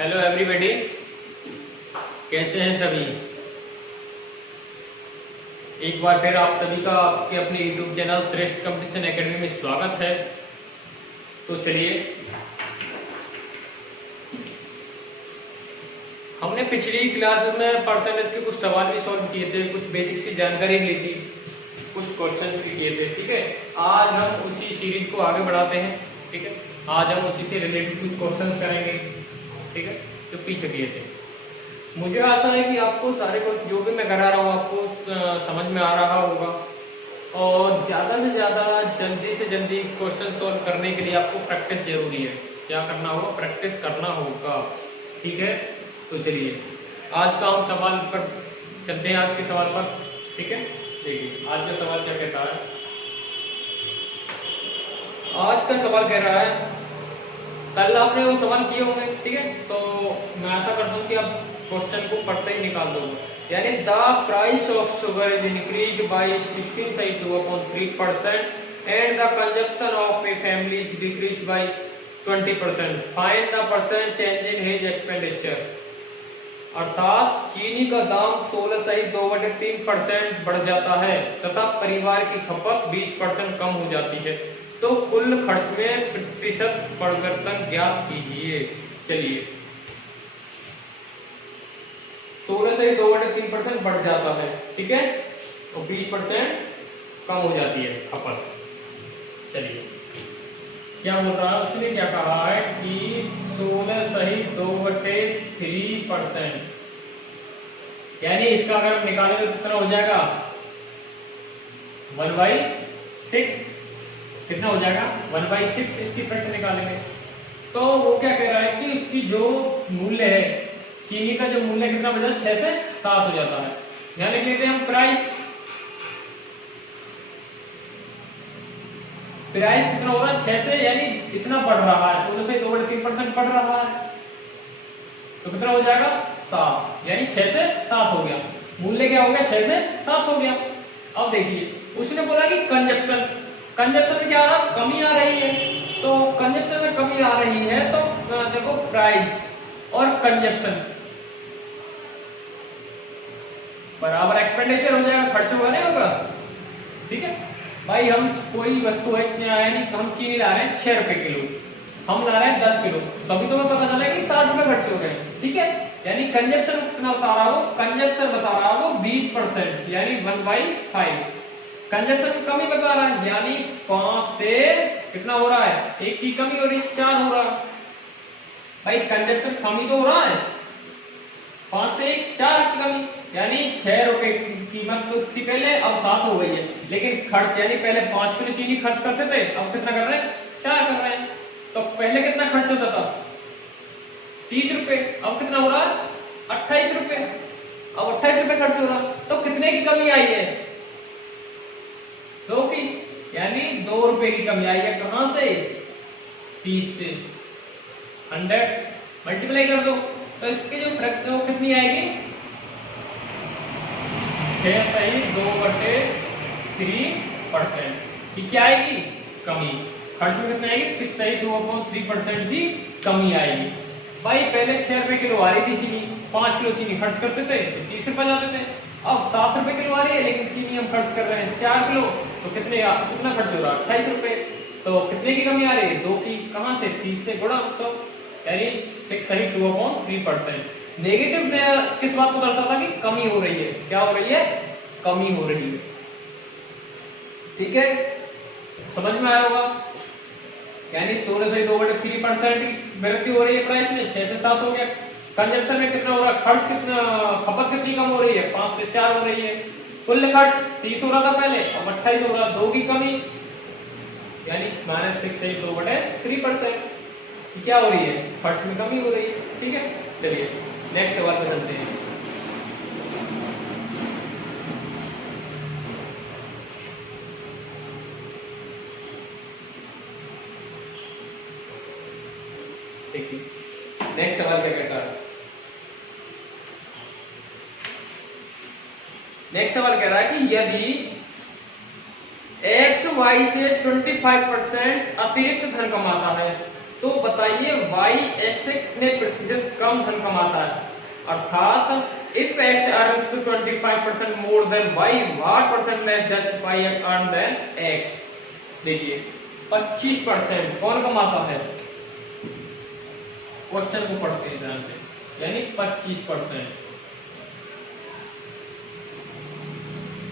Hello everybody, कैसे हैं सभी। एक बार फिर आप सभी का आपके अपने यूट्यूब चैनल श्रेष्ठ कंपटीशन एकेडमी में स्वागत है। तो चलिए, हमने पिछली क्लास में परसेंटेज के कुछ सवाल भी सॉल्व किए थे, कुछ बेसिक सी जानकारी ली थी, कुछ क्वेश्चंस भी किए थे। ठीक है, आज हम उसी सीरीज को आगे बढ़ाते हैं। ठीक है, आज हम उसी से रिलेटेड कुछ क्वेश्चंस करेंगे। ठीक है, जो पीछे किए थे। मुझे आशा है कि आपको सारे कुछ जो भी मैं करा रहा हूँ आपको समझ में आ रहा होगा, और ज़्यादा से ज़्यादा जल्दी से जल्दी क्वेश्चन सॉल्व करने के लिए आपको प्रैक्टिस जरूरी है। क्या करना होगा? प्रैक्टिस करना होगा। ठीक है, तो चलिए आज का हम सवाल पर चलते हैं, आज के सवाल पर। ठीक है, देखिए आज का सवाल क्या कहता है। आज का सवाल कह रहा है, कल आपने वो सवाल किए होंगे। ठीक है, तो मैं आशा करता हूँ कि आप क्वेश्चन को पढ़ते ही निकाल दो। यानी the price of sugar is increase by 16.3% and the consumption of a family is decrease by 20%। Find the percent change in his expenditure. अर्थात चीनी का दाम 16.2/3% बढ़ जाता है तथा परिवार की खपत 20% कम हो जाती है, तो कुल खर्च में प्रतिशत परिवर्तन ज्ञात कीजिए। चलिए, 16.2/3% बढ़ जाता है, ठीक है, और 20% कम हो जाती है खपत। चलिए, क्या बोल रहा है उसने, क्या कहा है कि 16.2/3%, यानी इसका अगर हम निकालें तो कितना हो जाएगा? 1/6। कितना हो जाएगा? 1/6 इसकी फिर से निकालेंगे। तो वो क्या कह रहा है कि उसकी जो मूल्य है, चीनी का जो मूल्य कितना बचा? 6 से 7 हो जाता है। यहाँ लिख लेते हैं हम प्राइस कितना हो रहा है? 6 से, यानी इतना बढ़ रहा है, 16.2/3% बढ़ रहा है, तो कितना हो जाएगा? 7, यानी 6 से 7 हो गया। मूल्य क्या हो गया? 6 से 7 हो गया। अब देखिए, उसने बोला कि कंजप्शन में क्या आ रहा? कमी आ रही है। तो कंजप्शन में कमी आ रही है, तो देखो प्राइस और कंजप्शन बराबर एक्सपेंडिचर हो जाएगा, खर्च होगा, नहीं होगा? ठीक है भाई, हम कोई वस्तु है, यानी हम चीनी ला रहे हैं 6 रुपए किलो, हम ला रहे हैं 10 किलो, तभी तो हमें पता चला कि 60 रुपए खर्च हो गए। ठीक है, यानी कंजप्शन कितना बता रहा हो? कंजप्शन बता रहा हो 20%, यानी 1/5। कंजप्शन कमी बता रहा है, यानी 5 से कितना हो रहा है? 1 की कमी हो रही है, 4 हो रहा है। भाई कंजप्शन कमी तो हो रहा है, 5 से 1 4 की कमी, यानी 6 रुपए की कीमत तो थी पहले, अब 7 हो गई है। लेकिन खर्च, यानी पहले 5 किलो चीनी खर्च करते थे, अब कितना कर रहे हैं? 4 कर रहे हैं। तो पहले कितना खर्च होता था? 30 रुपए, अब कितना हो रहा है? 28 रुपए। अब 28 रुपए खर्च हो रहा, तो कितने की कमी आई है? 2 की, यानी 2 रुपए की कमी आई है। कहां से? 30 से। 100 मल्टीप्लाई कर दो, तो इसके जो फ्रैक्शन वो कितनी आएगी? 6.2/3%। क्या आएगी? कमी। खर्च में कितना आएगी? 6.2/3% की कमी आएगी। भाई पहले 6 रुपए किलो आ रही थी चीनी, 5 किलो चीनी खर्च करते थे तो 30 रुपए जाते थे। अब 7 रुपए किलो आ रही है, लेकिन चीनी हम खर्च कर रहे हैं 4 किलो, तो कितना खर्च हो रहा है? 28 रुपए। तो कितने की कमी आ रही है? 2 की। कहां से? 30 से गुणा, तो यानी 6.2/3%। नेगेटिव किस बात को दर्शाता कि कमी हो रही है। क्या हो रही है? कमी हो रही है। ठीक है, समझ में आया होगा? यानी 16.2/3% की वृद्धि हो रही है प्राइस में, 6 से 7 हो गया। कंजप्शन में कितना हो रहा है? खर्च कितना, खपत कितनी कम हो रही है? 5 से 4 हो रही है। कुल खर्च 30 हो रहा था पहले, अब 28 हो रहा, 2 की कमी, यानी -6.2/3%। क्या हो रही है? खर्च में कमी हो रही है। ठीक है, चलिए नेक्स्ट सवाल पे चलते हैं। देखिए नेक्स्ट सवाल क्या कहता है। नेक्स्ट सवाल कह रहा है कि यदि x y से 25% अतिरिक्त धन कमाता है तो बताइए y x से कितने प्रतिशत कम धन कमाता है, अर्थात if x earns 25% more than y, what percent less does y earn than x। देखिए 25% कौन कमाता है, क्वेश्चन को पढ़ते हैं ध्यान से, यानी 25%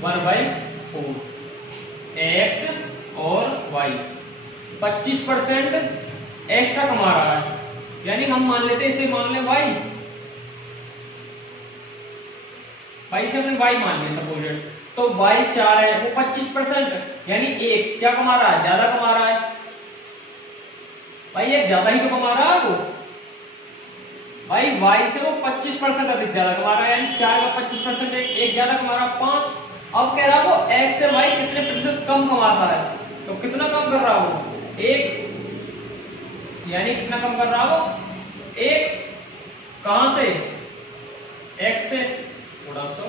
1/4 x और y 25% x का कमा रहा है, यानी हम मान लेते हैं इसे मान लें y से हमने y मान लिया सपोज, तो y 4 है वो 25% यानी एक क्या कमा रहा है, ज्यादा कमा रहा है भाई, एक ज्यादा ही तो कमा रहा है वो भाई, y से वो 25% अधिक ज्यादा कमा रहा है, यानी 4 का 25% एक ज्यादा कमा रहा है 5। अब कह रहा वो x से y कितने प्रतिशत कम कमाता है, तो कितना कम कर रहा वो, 1, यानी कितना कम कर रहा वो 1, कहां से, x से, थोड़ा सा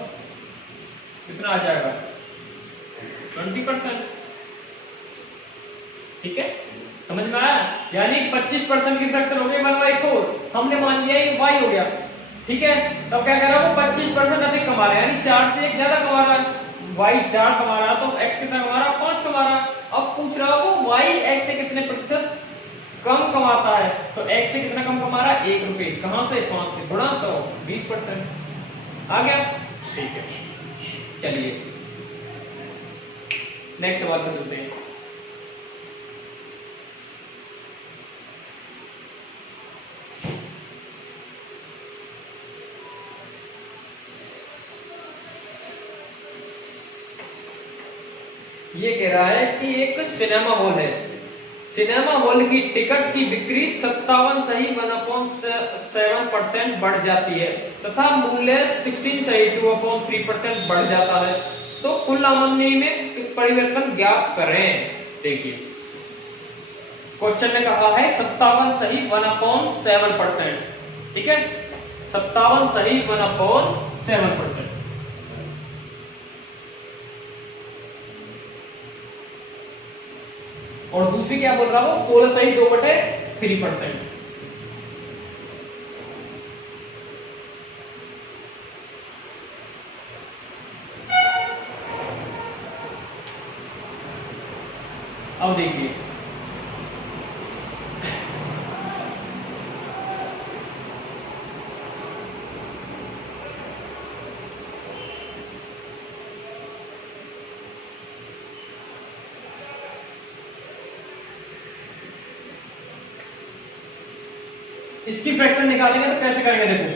कितना आ जाएगा 20%, ठीक है समझ में आया, यानी 25% की फ्रैक्शन हो गई 1/4, हमने मान लिया ये y हो गया, ठीक है। तब क्या कर रहा है वो 25% अधिक कमा रहा है, यानी 4 से 1 ज्यादा कमा रहा है, y 4 कमा रहा तो x कितना कमा रहा, 5 कमा रहा। अब पूछ रहा है वो y x से कितने प्रतिशत कम कमाता है, तो x से कितना कम कमा रहा है, 1 रुपए, कहां से, 5 से, गुणा 100, 20% आ गया, ठीक है। चलिए नेक्स्ट सवाल पे चलते हैं। ये कह रहा है कि एक सिनेमा हॉल है, सिनेमा हॉल की टिकट की बिक्री 57 सही 1/7% बढ़ जाती है तथा मूल्य 16 सही 2/3% बढ़ जाता है, तो कुल आमदनी में परिवर्तन ज्ञात करें। देखिए क्वेश्चन ने कहा है 57 सही 1/7%, ठीक है, 57 सही 1/7%। और दूसरी क्या बोल रहा वो 16 सही 2/3%। अब देखिए इसकी फ्रैक्शन निकालेंगे तो कैसे करेंगे, देखो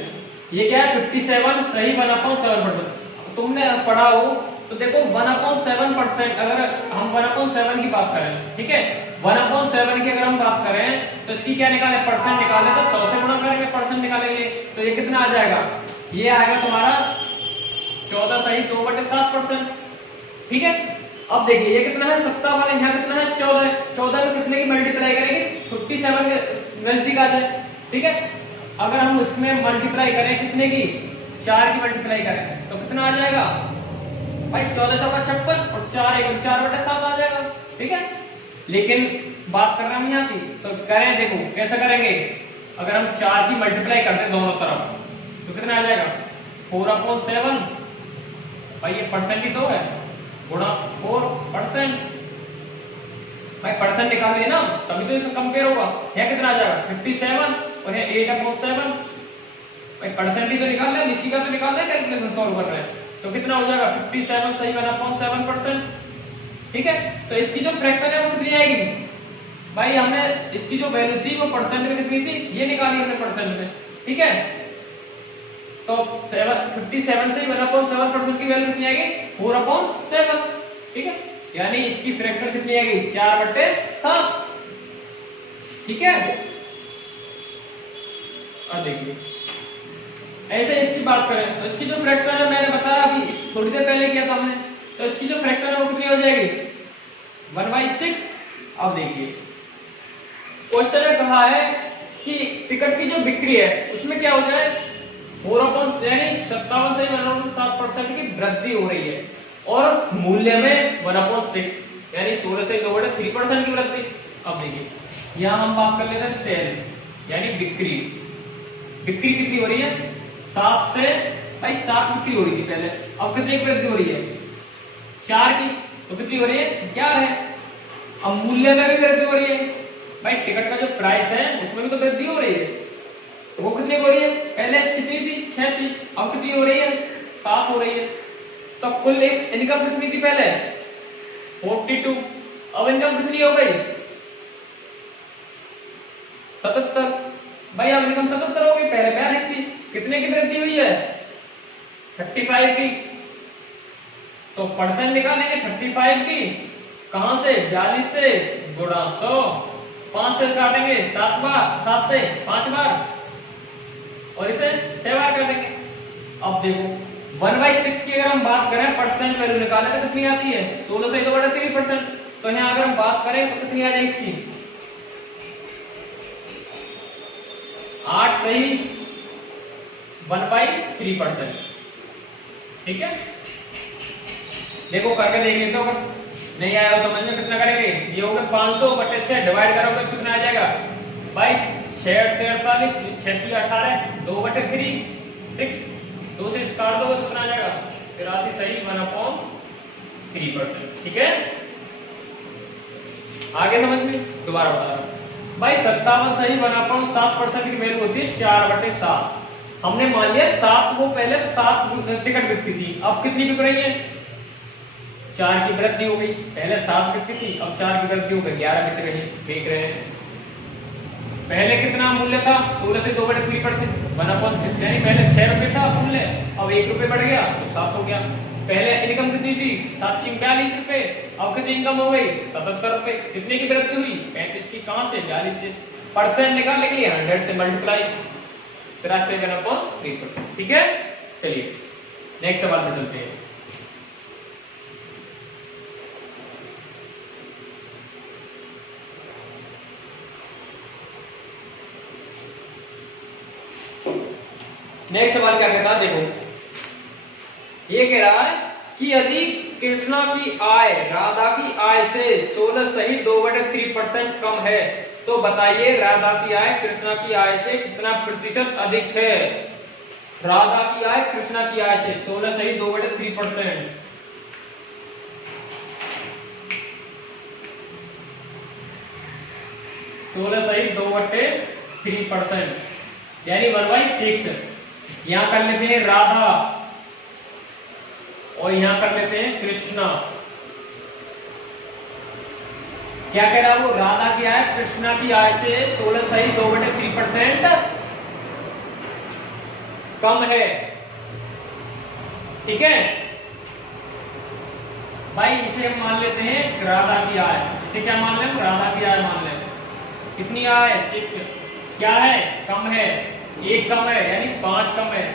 ये क्या है 57 सही 1/7%। तुमने पढ़ा हो तो देखो 1/7%, अगर हम 1/7 की बात करें, ठीक है 1/7 की अगर हम बात करें तो इसकी क्या निकाले, परसेंट निकाले, तो 100 से गुणा करेंगे, परसेंट निकालेंगे तो ये कितना आ जाएगा, ये आएगा तुम्हारा 14 सही 2/7%, ठीक है। अब देखिए ये कितना है 57 है, यहाँ कितना है 14, 14 में कितने की मल्टीप्लाई करेंगे, 57 के नजदीक आ जाए, ठीक है। अगर हम इसमें मल्टीप्लाई करें कितने की, 4 की मल्टीप्लाई करें तो कितना आ जाएगा भाई 14 × 56 और 4/7 आ जाएगा, ठीक है। लेकिन बात कर रहे हैं हम यहाँ की, तो करें देखो कैसे करेंगे, अगर हम 4 की मल्टीप्लाई करते हैं दोनों तरफ तो कितना आ जाएगा 4/7, भाई ये परसेंट ही तो है, गुणा 4%, भाई परसेंट निकाल लेना तभी तो इसका कंपेयर होगा। यहाँ कितना आ जाएगा 57 और ये 8/7, भाई परसेंट ही तो निकाल ले, इसी का तो निकाल ले, कैलकुलेशन सॉल्व कर रहे हैं तो कितना हो जाएगा 57 सही 1/7%, ठीक है। तो इसकी जो फ्रैक्शन है वो कितनी आएगी भाई, हमने इसकी जो वैल्यू थी वो परसेंट में कितनी थी, ये निकाली हमने परसेंट में, ठीक है। तो 57 से 1/7% की वैल्यू कितनी आएगी 4/7, ठीक है, यानी इसकी फ्रैक्शन कितनी आएगी 4/7, ठीक है। अब देखिए ऐसे इसकी बात करें तो इसकी जो फ्रैक्शन है मैंने बताया अभी थोड़ी देर पहले किया था हमने, तो इसकी जो फ्रैक्शन है वो कितनी हो जाएगी 1/6। अब देखिए क्वेश्चन ने कहा है कि टिकट की जो बिक्री है उसमें क्या हो जाए 4 यानी 57 से 1/7% की वृद्धि हो रही है और मूल्य में 1/6 यानी 16 से 2/3% की वृद्धि। अब देखिए यहाँ हम बात कर लेते हैं सेल यानी बिक्री। बिक्री कितनी हो रही है? 7 से भाई 7 बिक्री हो रही थी पहले, अब कितने की वृद्धि हो रही है? 4 की, तो कितनी हो रही है? 11। अब मूल्य में भी वृद्धि हो रही है भाई, टिकट का जो प्राइस है उसमें भी तो वृद्धि हो रही है। वो कितने हो रही है? पहले कितनी थी? 6 थी, अब कितनी हो रही है? 7 हो रही है। तो कुल इनकम कितनी थी पहले? 42, अब इनकम कितनी हो गई? 77। भाई अब इनकम 77 हो गई, पहले 42 थी। कितने की वृद्धि हुई है? 35 की। तो परसेंट निकालेंगे 35 की, कहां से? 42 से गुणा 100, 5 से काटेंगे 7 बार, 7 से 5 बार, और इसे 6 बार काटेंगे। अब देखो 1/6 की अगर हम बात करें परसेंट वैल्यू निकालें तो कितनी आती है? 16 से 2/3%। तो यहाँ अगर हम बात करें तो कितनी आ जाएगी इसकी? 8 सही 1/3%। ठीक है, देखो करके देख लेते हो, अगर नहीं आया तो समझ में कितना करेंगे? ये हो गया 500/6, डिवाइड करोगे तो कितना आ जाएगा भाई? 6 8 48, 6 18, 2/3, 6, 2 से काट दो तो कितना आ जाएगा? 83 सही 1/3%। ठीक है, आगे समझ में? दोबारा बता रहा हूं भाई, 57 सही 1/7% की वैल्यू होती है 4/7। हमने मान लिया 7 को पहले 7 टिकट बिकती थी, अब कितनी बिक रही है? 4 की वृद्धि हो गई, पहले 7 बिकती थी, अब 4 की वृद्धि हो गई, 11 बिक रही देख रहे हैं। पहले कितना मूल्य था? 16 से 2/3%, 1/6, यानी पहले 6 रुपए था मूल्य, अब 1 रुपए बढ़ गया तो 7 हो गया। पहले इनकम कितनी थी? 742 रुपए, अब कितनी इनकम हो गई? 77 रुपए। कितने की वृद्धि हुई? 35 की। कहां से? 42 से। परसेंट निकालने के लिए 100 से मल्टीप्लाई, 83/3%। ठीक है, चलिए नेक्स्ट सवाल पे चलते हैं। नेक्स्ट सवाल क्या कहता है? देखो ये कह रहा है कि यदि कृष्णा की आय राधा की आय से 16 सही 2/3% कम है, तो बताइए राधा की आय कृष्णा की आय से कितना प्रतिशत अधिक है? राधा की आय कृष्णा की आय से 16 सही 2/3%। 16 सही 2/3%, यानी 1/6। यहां कर लेते हैं राधा और यहां कर लेते हैं कृष्णा। क्या कह रहा है वो? राधा की आय कृष्णा की आय से 16 सही 2/3% कम है। ठीक है भाई, इसे हम मान लेते हैं राधा की आय। इसे क्या मान लें? राधा की आय मान लें। कितनी आय? 6। क्या है? कम है, 1 कम है, यानी 5 कम है।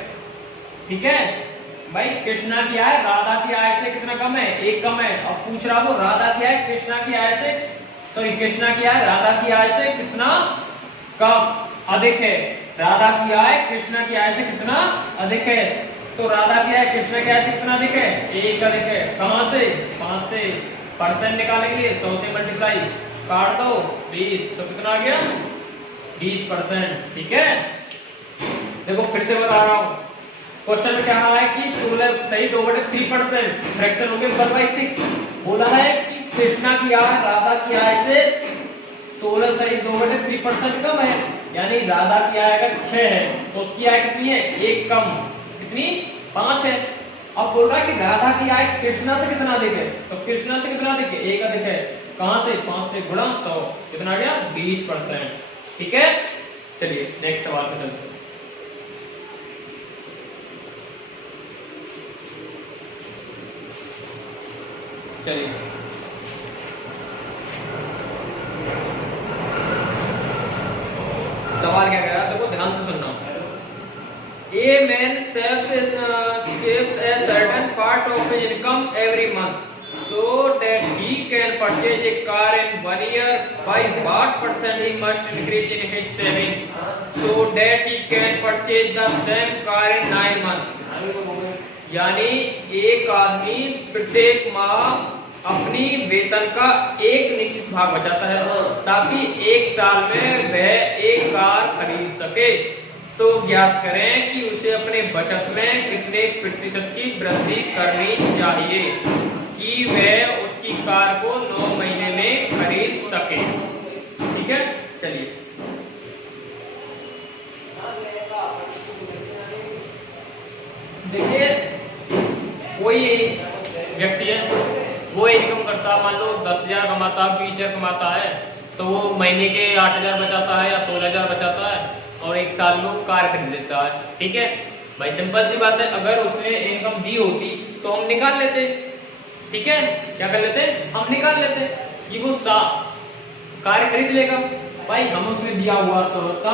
ठीक है भाई, कृष्णा की आय राधा की आय से कितना कम है? 1 कम है। अब पूछ रहा हूं राधा की आय कृष्णा की आय से, सॉरी कृष्णा की आय राधा की आय से कितना कम अधिक है? राधा की आय कृष्णा की आय से कितना अधिक है? तो राधा की आय कृष्णा की आय से कितना अधिक है? 1 अधिक है। कहां से? 5 से। परसेंट निकालने के लिए 100 से मल्टीप्लाई, काट दो 20, तो कितना आ गया? 20%। ठीक है, देखो फिर से बता रहा हूं, क्वेश्चन में क्या है कि 16 सही 2/3%, फ्रैक्शन हो गया 1/6। बोला है कि कृष्णा की आय राधा की आय से 16 सही 2/3% कम है, यानी राधा की आय अगर 6 है तो उसकी आय कितनी है? 1 कम। कितनी? 5 है। अब बोल रहा है कि राधा की आय कृष्णा से कितना अधिक है, तो कृष्णा से कितना अधिक है? 1 अधिक है। कहां से? 5 से गुणा 100, कितना आ गया? 20%। ठीक है, चलिए नेक्स्ट सवाल पे चलते हैं। चलिए सवाल क्या कह रहा है, देखो ध्यान से सुनना। A man saves a certain part of his income every month so that he can purchase a car in 1 year. By what percent he must increase in his saving so that he can purchase the same car in 9 months? यानी एक आदमी प्रत्येक माह अपनी वेतन का एक निश्चित भाग बचाता है ताकि एक साल में वह एक कार खरीद सके। तो ज्ञात करें कि उसे अपने बचत में कितने प्रतिशत की वृद्धि करनी चाहिए कि वह उसकी कार को 9 महीने में खरीद सके। ठीक है, चलिए देखिए, कोई व्यक्ति है, वो इनकम करता, मान लो 10,000 कमाता, 20,000 कमाता है, तो वो महीने के 8,000 बचाता है या 16,000 बचाता है और एक साल में वो कार खरीद लेता है। ठीक है भाई, सिंपल सी बात है, अगर उसने इनकम दी होती तो हम निकाल लेते। ठीक है, क्या कर लेते, हम निकाल लेते कि वो कार खरीद लेगा। भाई हम उसने दिया हुआ तो होता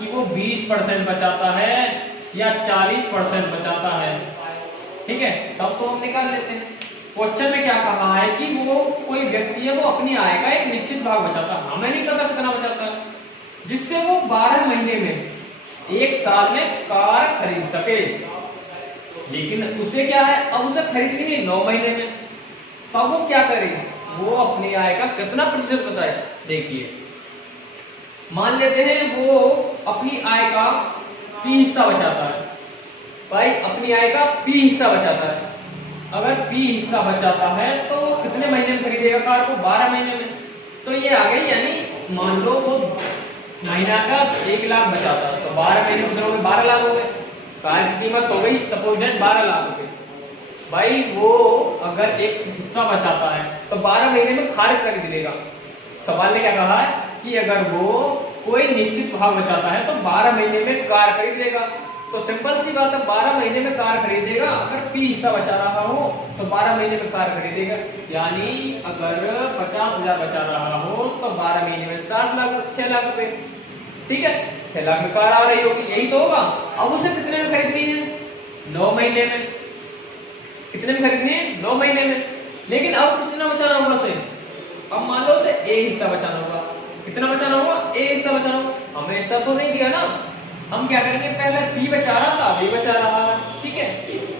कि वो 20% बचाता है या 40% बचाता है। ठीक है, तब तो हम निकाल लेते हैं। क्वेश्चन में क्या कहा है कि वो कोई व्यक्ति है, वो अपनी आय का एक निश्चित भाग बचाता है, हमें नहीं पता कितना बचाता है, जिससे वो 12 महीने में एक साल में कार खरीद सके। लेकिन उसे क्या है, अब उसे खरीदनी है 9 महीने में, तब वो क्या करे, वो अपनी आय का कितना प्रतिशत बताए। देखिए, मान लेते हैं वो अपनी आय का P हिस्सा बचाता है। भाई अपनी आय का P हिस्सा बचाता है, अगर P हिस्सा बचाता है तो कितने महीने में खरीदेगा कार को, 12 महीने में। तो ये आ गई, यानी मान लो वो महीना का 1 लाख बचाता है तो 12 महीने कितने हो गए, 12 लाख हो गए। कार की कीमत हो गई सपोज दैट 12 लाख रुपए। भाई वो अगर एक हिस्सा बचाता है तो 12 महीने में कार खरीद लेगा। सवाल ने क्या कहा है कि अगर वो कोई निश्चित भाग बचाता है तो 12 महीने में कार खरीद लेगा। तो सिंपल सी बात है, 12 महीने में कार खरीदेगा। अगर P हिस्सा बचा रहा हो तो 12 महीने में कार खरीदेगा, यानी अगर 50,000 बचा रहा हो तो 12 महीने में 60 लाख, 6 लाख रुपए। ठीक है, 6 लाख में कार आ रही होगी, यही तो होगा। अब उसे कितने में खरीदनी है, 9 महीने में। कितने में खरीदनी है, 9 महीने में। लेकिन अब कितना बचाना होगा उसे, अब मान लो उसे A हिस्सा बचाना होगा। कितना बचाना होगा, A हिस्सा बचाना होगा। हमें हिस्सा तो नहीं दिया ना, हम क्या करेंगे, पहले P बचा रहा था, B बचा रहा है। ठीक है,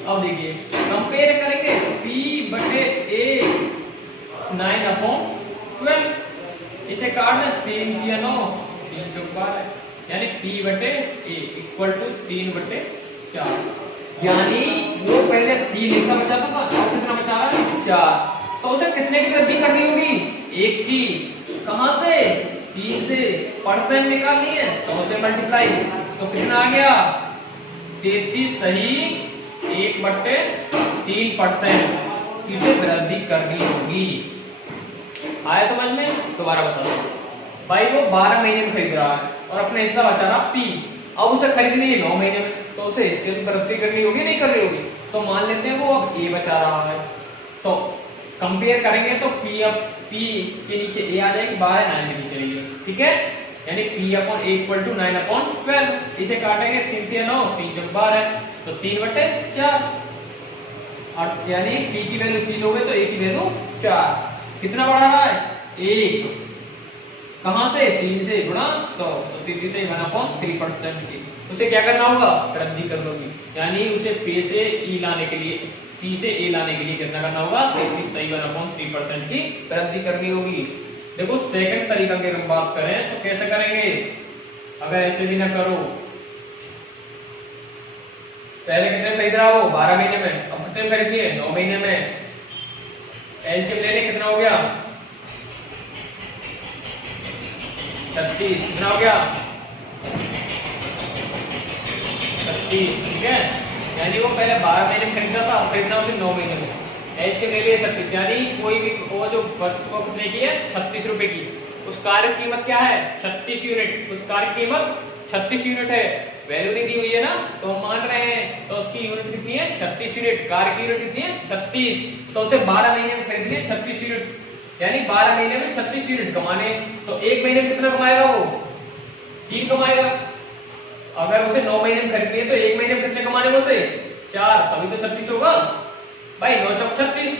अब देखिए कंपेयर करेंगे P बटे A 9/12। इसे काटना, 3 दिया 9, 3 जो 12, यानी P बटे A इक्वल टू 3/4। यानी वो पहले 3 हिस्सा बचाता था, अब कितना बचा रहा है, 4। तो उसे कितने की वृद्धि करनी होगी, 1 की। कहां से, 3 से। परसेंट निकालनी है तो उसे मल्टीप्लाई, तो कितना आ गया, 33 सही 1/3% इसे वृद्धि करनी होगी। आया समझ में, दोबारा बता दो। भाई वो 12 महीने में खरीद रहा है और अपने हिस्सा बचा रहा P, अब उसे खरीदनी है 9 महीने में, तो उसे हिस्से में वृद्धि करनी होगी, नहीं करनी होगी। तो मान लेते हैं वो अब A बचा रहा है, तो कंपेयर करेंगे तो P के नीचे A आ जाएगी, 12 9 के नीचे रहेगी। ठीक है, यानी P/A इक्वल टू 9/12। इसे काटेंगे, 3 3 9, 3 चौक 12, तो 3/4। और यानी P की वैल्यू 3 हो गई तो A की वैल्यू 4। कितना बढ़ा रहा है, 1। कहां से, 3 से गुणा, तो 3 से 1/3% की। उसे क्या करना होगा, वृद्धि करनी होगी, यानी उसे P से E लाने के लिए, P से A लाने के लिए कितना करना होगा, 1/3% की वृद्धि करनी होगी। देखो सेकंड तरीका की अगर बात करें तो कैसे करेंगे, अगर ऐसे भी ना करो, पहले कितने खरीद रहा हो, 12 महीने में, अब कितने खरीद लिए, 9 महीने में। एलसीएम ले ले, कितना हो गया, 36। कितना हो गया, 36। ठीक है, यानी वो पहले 12 महीने में खरीदा था, अब खरीदना उसे 9 महीने में। एलसीएम ले लिए 36, यानी कोई भी वो जो वस्तु को कितने की है, 36 रुपए की। उस कार की कीमत क्या है, 36 यूनिट। उस कार की कीमत 36 यूनिट है, वैल्यू नहीं दी हुई है ना, तो हम मान रहे हैं, तो उसकी यूनिट कितनी है, 36 यूनिट। कार की यूनिट कितनी है, 36, तो उसे 12 महीने में खरीदनी है 36 यूनिट, यानी 12 महीने में 36 यूनिट कमाने। तो एक महीने में कितना कमाएगा वो, 3 कमाएगा। अगर उसे 9 महीने में खरीदनी है तो एक महीने में कितने कमाने उसे, 4, तभी तो 36 होगा। भाई 9 चौक 36,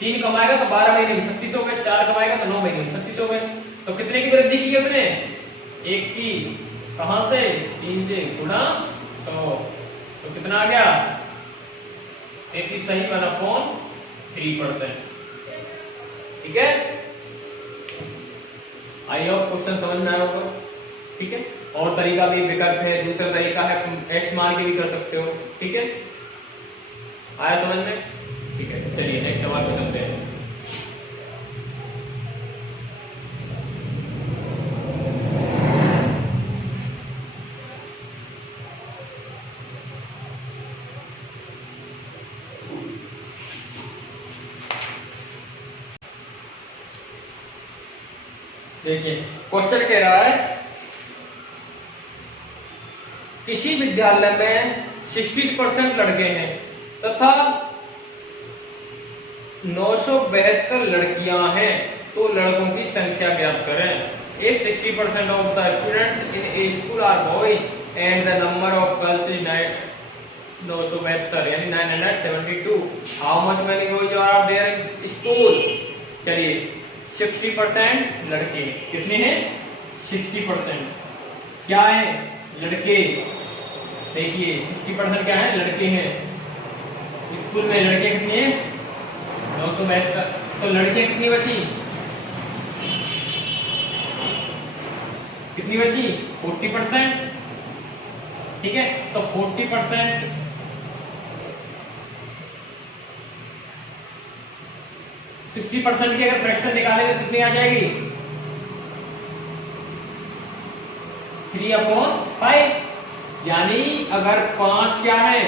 3 कमाएगा तो 12 महीने में 36 हो गए, 4 कमाएगा तो 9 महीने में 36 हो गए। तो कितने की वृद्धि की है उसने, 1 की। कहां से, 3 से गुणा, तो कितना आ गया, 33 सही 1/3%। ठीक है, आई होप क्वेश्चन समझ में आया होगा। ठीक है, और तरीका भी विकल्प है, दूसरा तरीका है एक्स मान के भी कर सकते हो। ठीक है, आया समझ में? ठीक है, चलिए नेक्स्ट सवाल पे चलते हैं। देखिए क्वेश्चन कह रहा है किसी विद्यालय में 60% लड़के हैं तथा 972 लड़कियां हैं, तो लड़कों की संख्या ज्ञात करें। If 60% of the students in a school are boys and the number of girls is 972 यानी 972, how much many boys are there in school? चलिए 60% लड़के कितने हैं? 60% क्या है? लड़के। देखिए 60% क्या है? लड़के हैं। स्कूल में लड़के कितने हैं? 972। तो लड़के कितनी बची? कितनी बची? 40%। ठीक है, तो 40% 60% की अगर फ्रैक्शन निकालेंगे तो कितनी आ जाएगी? 3/5। यानी अगर 5 क्या है?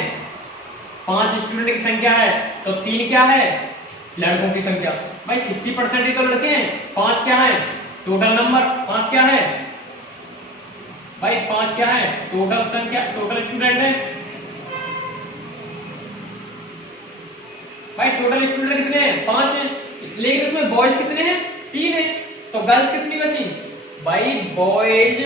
5 स्टूडेंट की संख्या है तो 3 क्या है? लड़कों की संख्या। भाई 60% ही तो लड़के हैं, 5 क्या है? टोटल नंबर 5 क्या है? भाई 5 क्या है? टोटल संख्या, टोटल स्टूडेंट है। भाई टोटल स्टूडेंट कितने हैं? 5 हैं, लेकिन उसमें बॉयज कितने हैं? 3 हैं। तो गर्ल्स कितनी बची? भाई बॉयज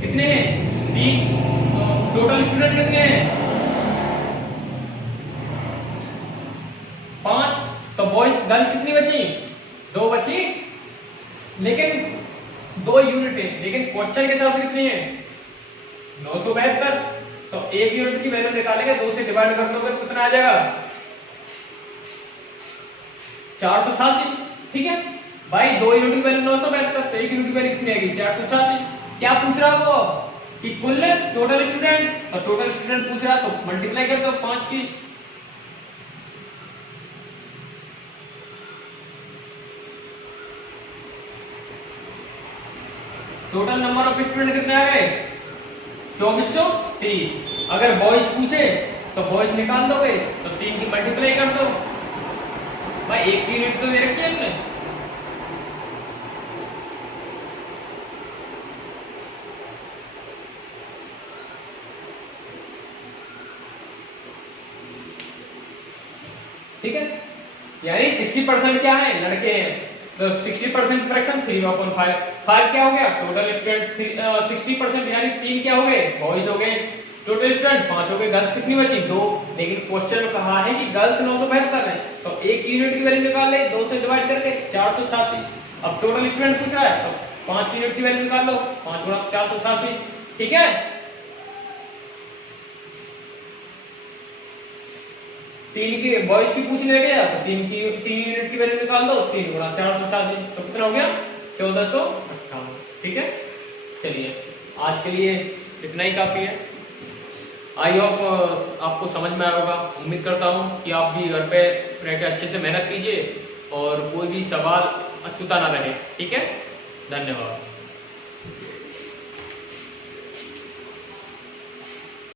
कितने हैं? 3। तो टोटल स्टूडेंट कितने हैं? 5। तो बॉयज गर्ल्स कितनी बची? 2 बची, लेकिन 2 यूनिट है, लेकिन क्वेश्चन के हिसाब से कितनी है? 972। तो 1 यूनिट की वैल्यू निकालेंगे, 2 से डिवाइड कर दोगे तो कितना आ जाएगा? 486। ठीक है भाई, 2 यूनिट की वैल्यू 972, तो 1 यूनिट की वैल्यू कितनी आएगी? 486। क्या पूछ रहा वो? कि कुल टोटल स्टूडेंट, और टोटल स्टूडेंट पूछ रहा तो मल्टीप्लाई कर दो 5 की। टोटल नंबर ऑफ स्टूडेंट कितने आ गए? 2430। अगर बॉयज पूछे तो बॉयज निकाल दोगे, तो 3 की मल्टीप्लाई कर दो। भाई 1 यूनिट तो दे रखी है इसमें। ठीक है, यानी 60% क्या है? लड़के हैं, तो 60% फ्रैक्शन 3/5। 5 क्या हो गया? टोटल स्टूडेंट 60%, यानी 3 क्या हो गए? बॉयज हो गए। टोटल स्टूडेंट 5 हो गए। गर्ल्स कितनी बची? 2। लेकिन क्वेश्चन में कहा है कि गर्ल्स 972 है, तो 1 यूनिट की वैल्यू निकाल ले, 2 से डिवाइड करके 486। अब टोटल स्टूडेंट पूछ रहा है तो 5 यूनिट की वैल्यू निकाल लो, 5 गुणा 486। ठीक है, तीन की बॉयज की पूछने गया तो 3 यूनिट की वैल्यू निकाल दो, 3 गुणा 486, तो कितना हो गया? 1458। ठीक है, चलिए आज के लिए इतना ही काफी है। आई होप आपको समझ में आया होगा। उम्मीद करता हूँ कि आप भी घर पे रह के अच्छे से मेहनत कीजिए और कोई भी सवाल अछूता ना रहे। ठीक है, धन्यवाद।